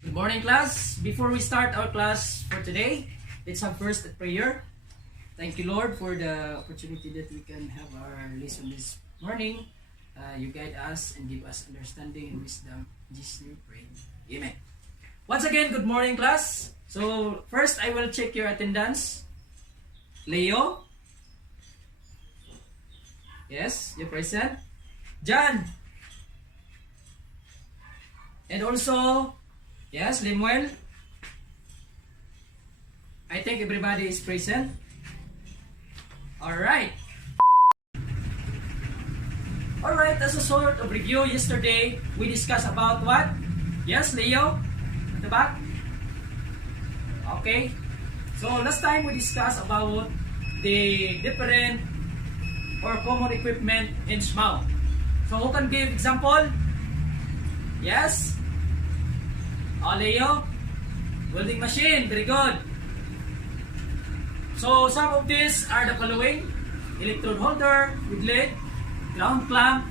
Good morning, class. Before we start our class for today, let's have first a prayer. Thank you, Lord, for the opportunity that we can have our lesson this morning. You guide us and give us understanding and wisdom. In Jesus' name we pray. Amen. Once again, good morning, class. So, first I will check your attendance. Leo? Yes, you're present. John? And also, yes, Lemuel? I think everybody is present. Alright. Alright, as a sort of review, yesterday we discussed about what? Yes, Leo? At the back? Okay. So last time we discussed about the different or common equipment in SMAW. So who can give example? Yes? Leo? Welding machine, very good. So some of these are the following: electrode holder with lid, ground clamp,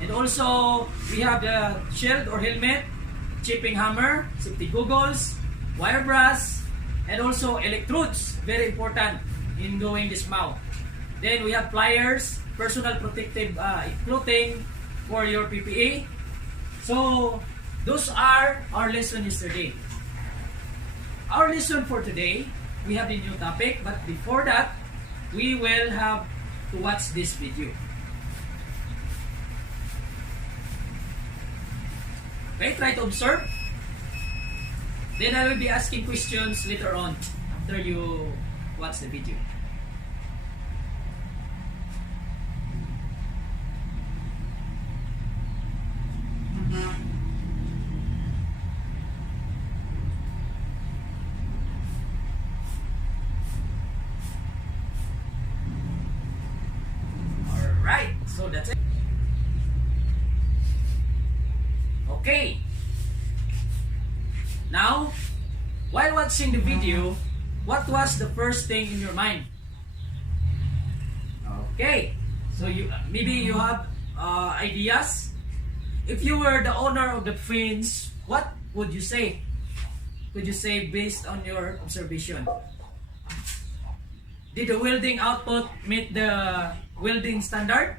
and also we have the shield or helmet, chipping hammer, safety goggles, wire brush, and also electrodes, very important in doing this SMAW. Then we have pliers, personal protective clothing for your PPE. So those are our lesson yesterday. Our lesson for today, we have a new topic, but before that, we will have to watch this video. Okay, try to observe. Then I will be asking questions later on after you watch the video. Alright, so that's it. Okay. Now, while watching the video, what was the first thing in your mind? Okay, so maybe you have ideas. If you were the owner of the fins, what would you say? Could you say based on your observation? Did the welding output meet the welding standard?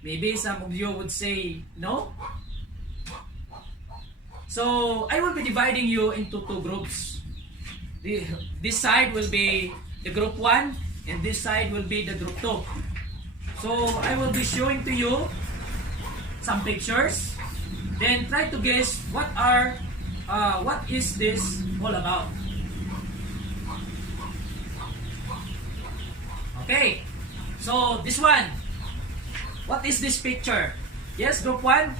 Maybe some of you would say no. So I will be dividing you into two groups. This side will be the group 1 and this side will be the group 2. So I will be showing to you some pictures. Then try to guess what is this all about. Okay. So this one. What is this picture? Yes, group 1?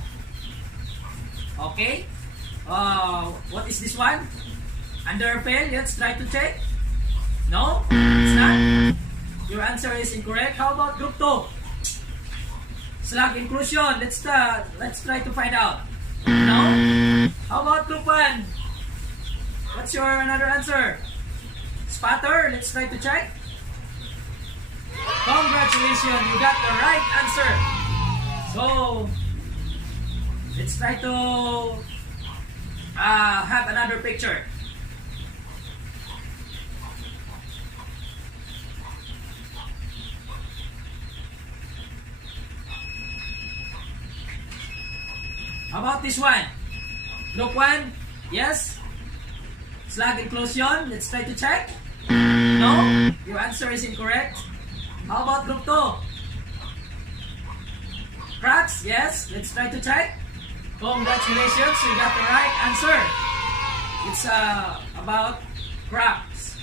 Okay. What is this one? Underfill? Let's try to check. No? It's not? Your answer is incorrect. How about group 2? Slug inclusion. Let's try to find out. No? How about group 1? What's your another answer? Spatter? Let's try to check. Congratulations, you got the right answer. So let's try to have another picture. How about this one? Group 1? Yes? Slug inclusion? Let's try to check. No? Your answer is incorrect. How about group 2? Cracks? Yes? Let's try to check. Congratulations, you got the right answer. It's about cracks.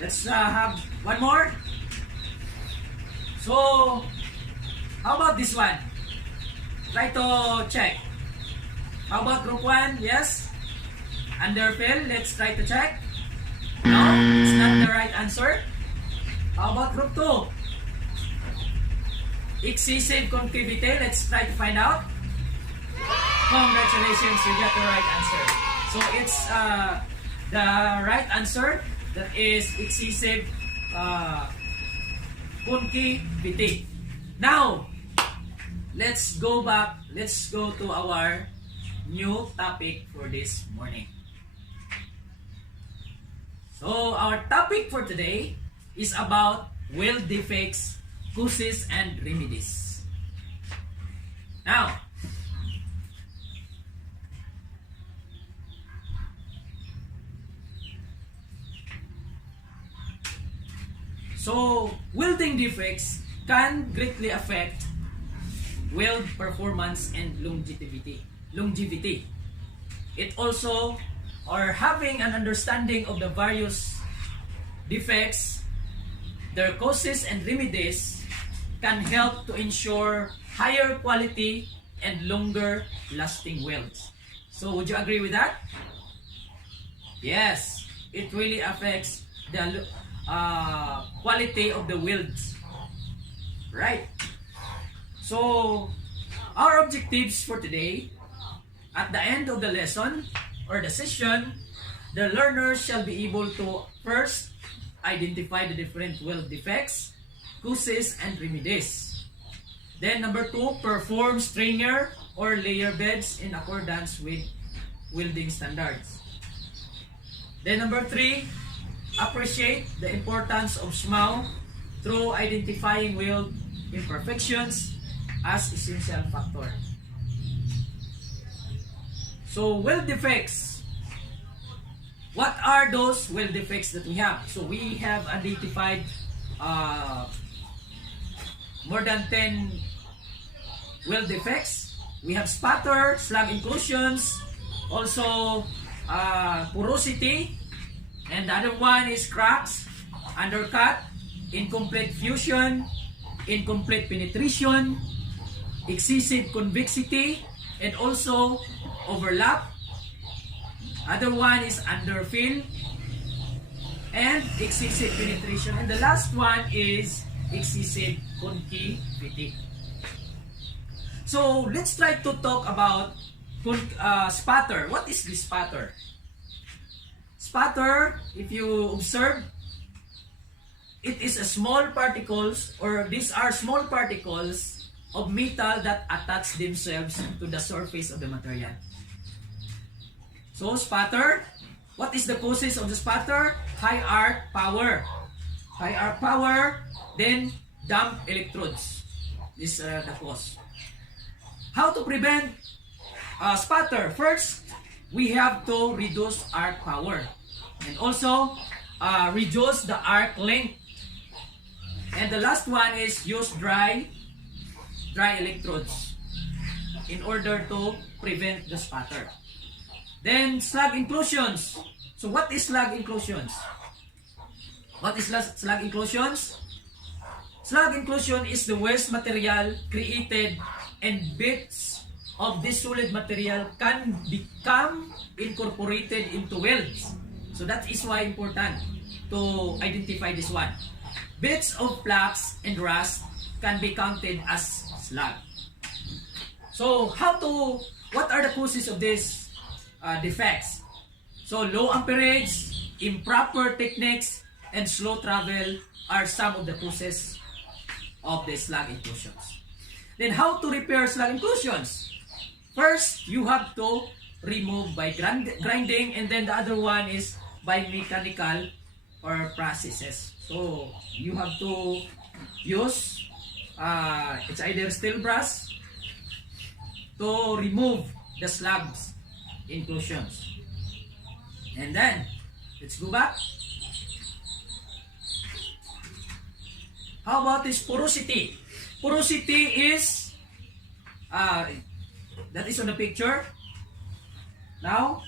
Let's have one more. So, how about this one? Try to check. How about group 1? Yes? Underfill? Let's try to check. No? It's not the right answer. How about group 2? Excessive concavity. Let's try to find out. Congratulations, you got the right answer. So it's the right answer that is excessive concavity. Now, let's go back. Let's go to our new topic for this morning. So our topic for today is about weld defects, causes, and remedies. Now, so welding defects can greatly affect weld performance and longevity. It also, or having an understanding of the various defects, their causes and remedies can help to ensure higher quality and longer lasting welds. So would you agree with that? Yes, it really affects the quality of the welds, right? So our objectives for today, at the end of the lesson or the session, the learners shall be able to first identify the different weld defects, causes, and remedies. Then number 2, perform stringer or layer beds in accordance with welding standards. Then number 3, appreciate the importance of SMAW through identifying weld imperfections as essential factor. So weld defects. What are those weld defects that we have? So we have identified more than 10 weld defects. We have spatter, slug inclusions, also porosity, and the other one is cracks, undercut, incomplete fusion, incomplete penetration, excessive convexity, and also overlap. Other one is underfill and excessive penetration, and the last one is excessive concavity. So let's try to talk about spatter. What is this spatter? Spatter, if you observe, it is a small particles, or these are small particles of metal that attach themselves to the surface of the material. So spatter, what is the causes of the spatter? High arc power. High arc power, then damp electrodes. This is the cause. How to prevent spatter? First, we have to reduce arc power, and also reduce the arc length. And the last one is use dry electrodes in order to prevent the spatter. Then slug inclusions. So what is slug inclusions? What is slug inclusions? Slug inclusion is the waste material created, and bits of this solid material can become incorporated into welds. So that is why important to identify this one. Bits of flux and rust can be counted as slag. So what are the causes of these defects? So low amperage, improper techniques, and slow travel are some of the causes of the slag inclusions. Then how to repair slag inclusions? First, you have to remove by grinding, and then the other one is by mechanical or processes. So you have to use it's either steel brass to remove the slugs inclusions. And then let's go back. How about this porosity? Porosity is that is on the picture. Now,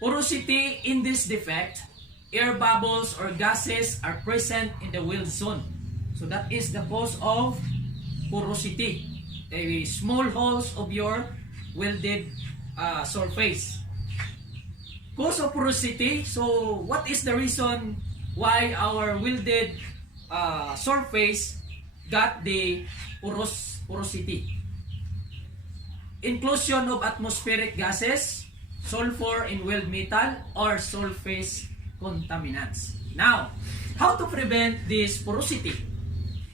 porosity in this defect, air bubbles or gases are present in the weld zone. So that is the cause of porosity. The small holes of your welded surface. Cause of porosity. So what is the reason why our welded surface got the porosity? Inclusion of atmospheric gases, sulfur in weld metal, or surface contaminants. Now, how to prevent this porosity?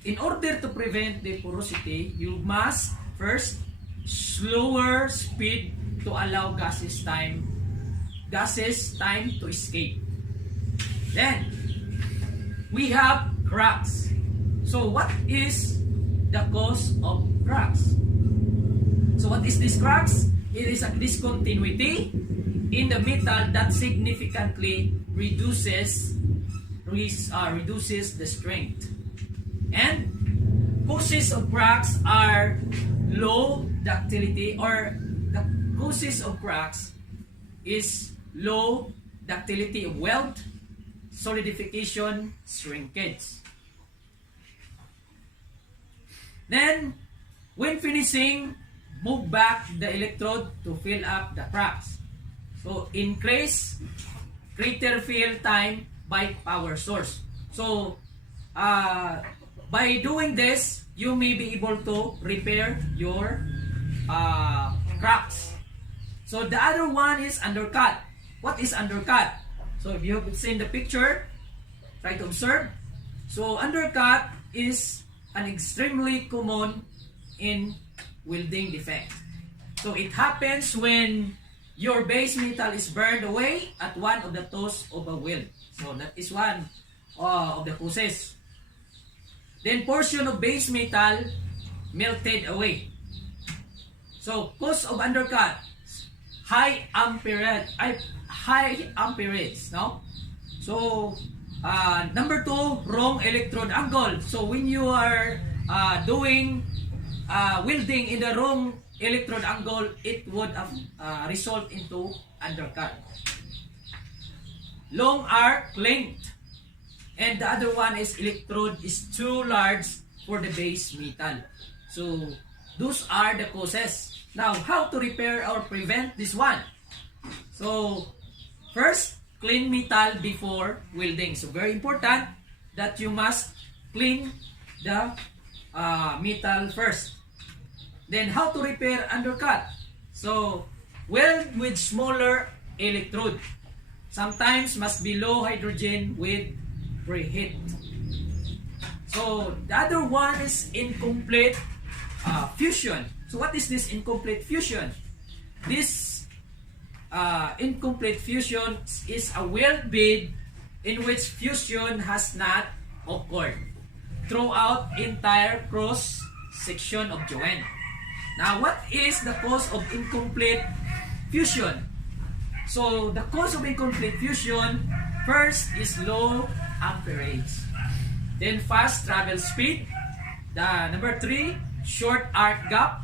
In order to prevent the porosity, you must first slower speed to allow gases time to escape. Then we have cracks. So what is the cause of cracks? So what is this cracks? It is a discontinuity in the metal that significantly reduces the strength. And causes of cracks are low ductility, or the causes of cracks is low ductility of weld, solidification, shrinkage. Then, when finishing, move back the electrode to fill up the cracks. So, increase greater fill time by power source. So, by doing this, you may be able to repair your cracks. So, the other one is undercut. What is undercut? So, if you have seen the picture, try to observe. So, undercut is an extremely common in welding defect. So, it happens when your base metal is burned away at one of the toes of a weld. So, that is one of the causes. Then, portion of base metal melted away. So, cause of undercut, high amperage, no? So, number 2, wrong electrode angle. So, when you are doing welding in the wrong electrode angle, it would result into undercut. Long arc length. And the other one is electrode is too large for the base metal. So, those are the causes. Now, how to repair or prevent this one? So, first, clean metal before welding. So, very important that you must clean the metal first. Then, how to repair undercut? So, weld with smaller electrode. Sometimes must be low hydrogen with preheat. So, the other one is incomplete fusion. So, what is this incomplete fusion? This incomplete fusion is a weld bed in which fusion has not occurred throughout entire cross section of joint. Now, what is the cause of incomplete fusion? So, the cause of incomplete fusion, first is low amperage. Then, fast travel speed. The number 3, short arc gap.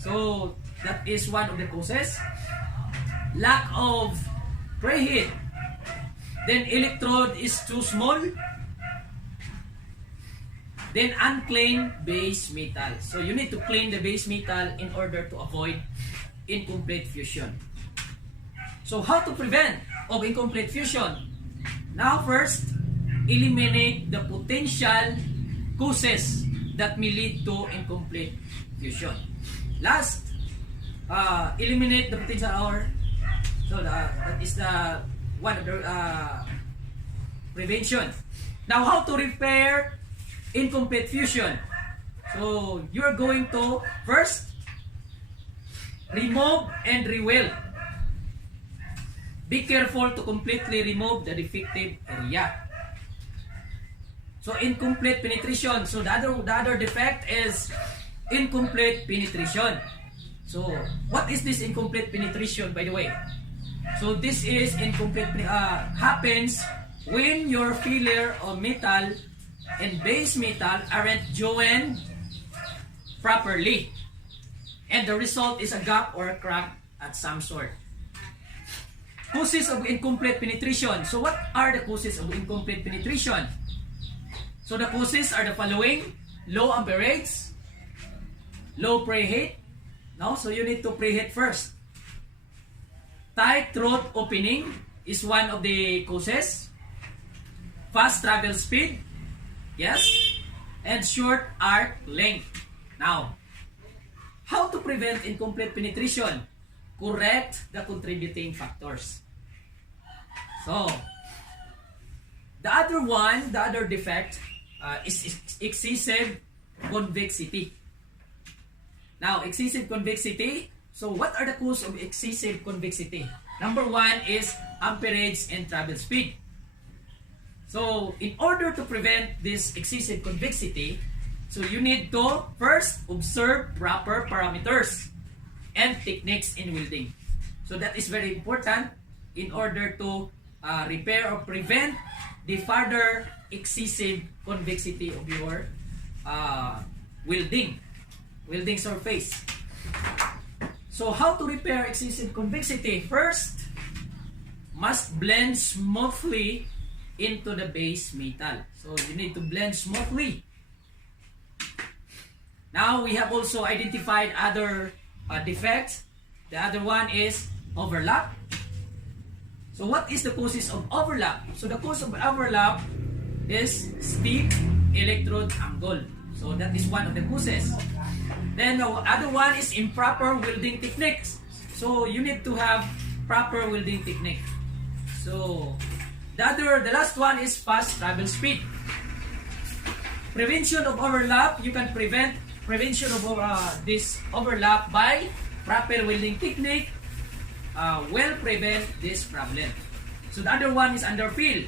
So, that is one of the causes. Lack of preheat. Then, electrode is too small. Then, unclean base metal. So, you need to clean the base metal in order to avoid incomplete fusion. So, how to prevent of incomplete fusion? Now, first, eliminate the potential causes that may lead to incomplete fusion. Last, eliminate the potential or that is the one of the prevention. Now, how to repair incomplete fusion? So, you're going to first remove and re-weld. Be careful to completely remove the defective area. So, incomplete penetration. So, the other defect is incomplete penetration. So, what is this incomplete penetration, by the way? So, this is incomplete happens when your filler of metal and base metal aren't joined properly. And the result is a gap or a crack at some sort. Causes of incomplete penetration. So, what are the causes of incomplete penetration? So, the causes are the following: low amperage, low preheat. No? So, you need to preheat first. Tight throat opening is one of the causes. Fast travel speed. Yes. And short arc length. Now, how to prevent incomplete penetration? Correct the contributing factors. So, the other defect is excessive convexity. Now, excessive convexity, So what are the causes of excessive convexity? Number one is amperage and travel speed. So in order to prevent this excessive convexity, so you need to first observe proper parameters and techniques in welding. So that is very important in order to repair or prevent the further excessive convexity of your welding surface. So how to repair excessive convexity? First, must blend smoothly into the base metal. So you need to blend smoothly. Now we have also identified other defects. The other one is overlap. So what is the causes of overlap? So the cause of overlap is steep electrode angle. So that is one of the causes. Then the other one is improper welding techniques. So you need to have proper welding technique. So the last one is fast travel speed. Prevention of overlap, you can prevent prevention of this overlap by proper welding technique. Will prevent this problem. So the other one is underfill.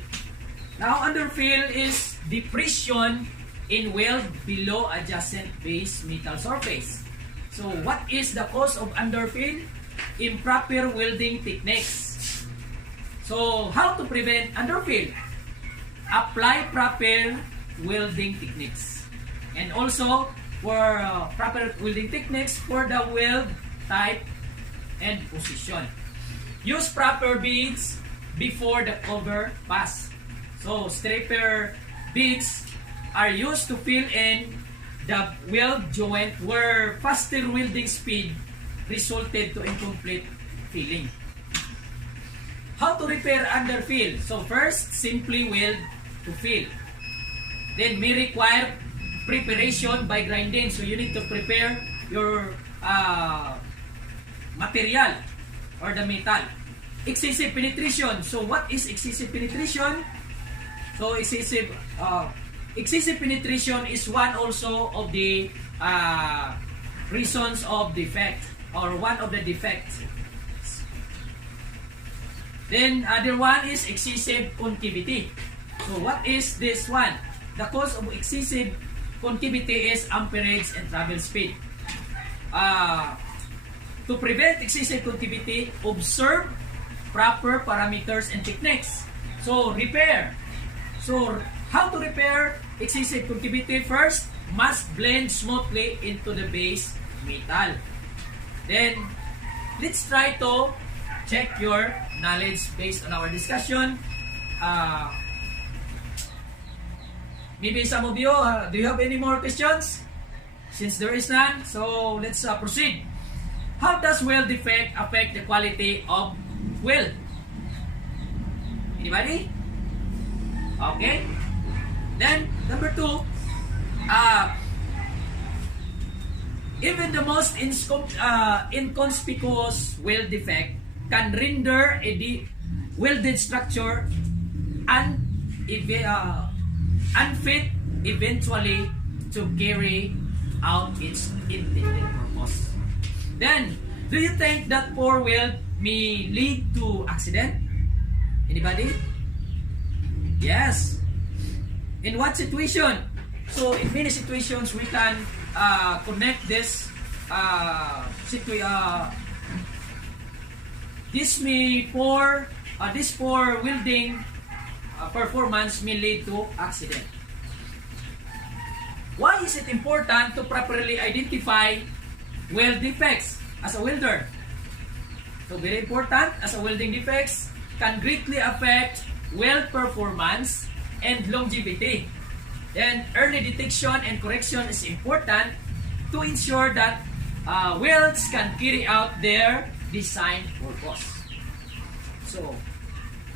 Now underfill is depression in weld below adjacent base metal surface. So what is the cause of underfill? Improper welding techniques. So how to prevent underfill? Apply proper welding techniques. And also for proper welding techniques for the weld type and position. Use proper beads before the cover pass. So stripper beads are used to fill in the weld joint where faster welding speed resulted to incomplete filling. How to repair underfill? So first, simply weld to fill. Then may require preparation by grinding. So you need to prepare your material or the metal. Excessive penetration. So what is excessive penetration? So excessive penetration is one also of the reasons of defect or one of the defects. Then other one is excessive concavity. So what is this one? The cause of excessive concavity is amperage and travel speed. To prevent excessive concavity, observe proper parameters and techniques. So repair. So how to repair excessive concavity? First, must blend smoothly into the base metal. Then let's try to check your knowledge based on our discussion. Maybe some of you, do you have any more questions? Since there is none, so let's proceed. How does weld defect affect the quality of weld? Anybody? Okay. Then number 2, even the most inconspicuous weld defect can render a welded structure unfit eventually to carry out its intended purpose. Then, do you think that poor weld may lead to accident? Anybody? Yes. In what situation? So, in many situations, we can connect this this poor welding performance may lead to accident. Why is it important to properly identify weld defects as a welder? So very important, as a welding defects can greatly affect weld performance and longevity. Then early detection and correction is important to ensure that welds can carry out their design purpose. So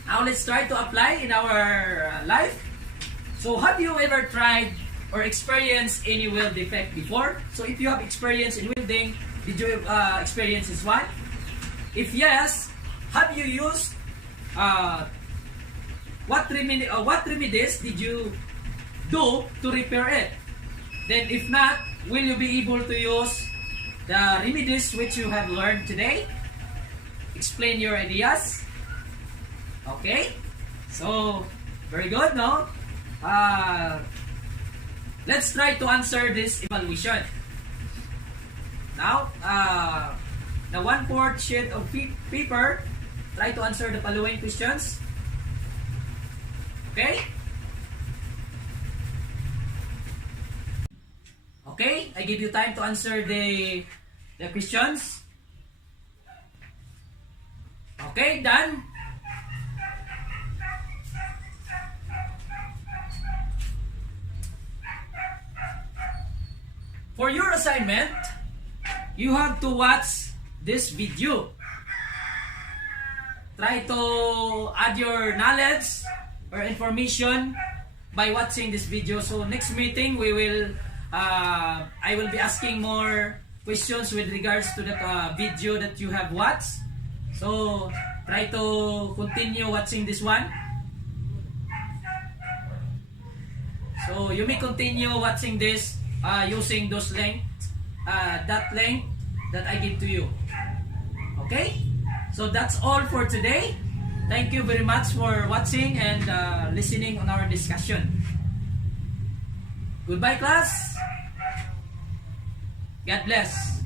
now let's try to apply in our life. So have you ever tried or experienced any weld defect before? So if you have experience in welding, did you experience this one? If yes, have you used what remedies did you do to repair it? Then if not, will you be able to use the remedies which you have learned today. Explain your ideas. Okay? So, very good, no? Let's try to answer this evaluation. Now, the 1/4 sheet of paper, try to answer the following questions. Okay? Okay, I give you time to answer the questions. Okay, done. For your assignment, you have to watch this video. Try to add your knowledge or information by watching this video. So next meeting, we will I will be asking more questions with regards to that video that you have watched. So try to continue watching this one. So you may continue watching this using those length, that length that I give to you. Okay? So that's all for today. Thank you very much for watching and listening on our discussion. Goodbye, class. God bless.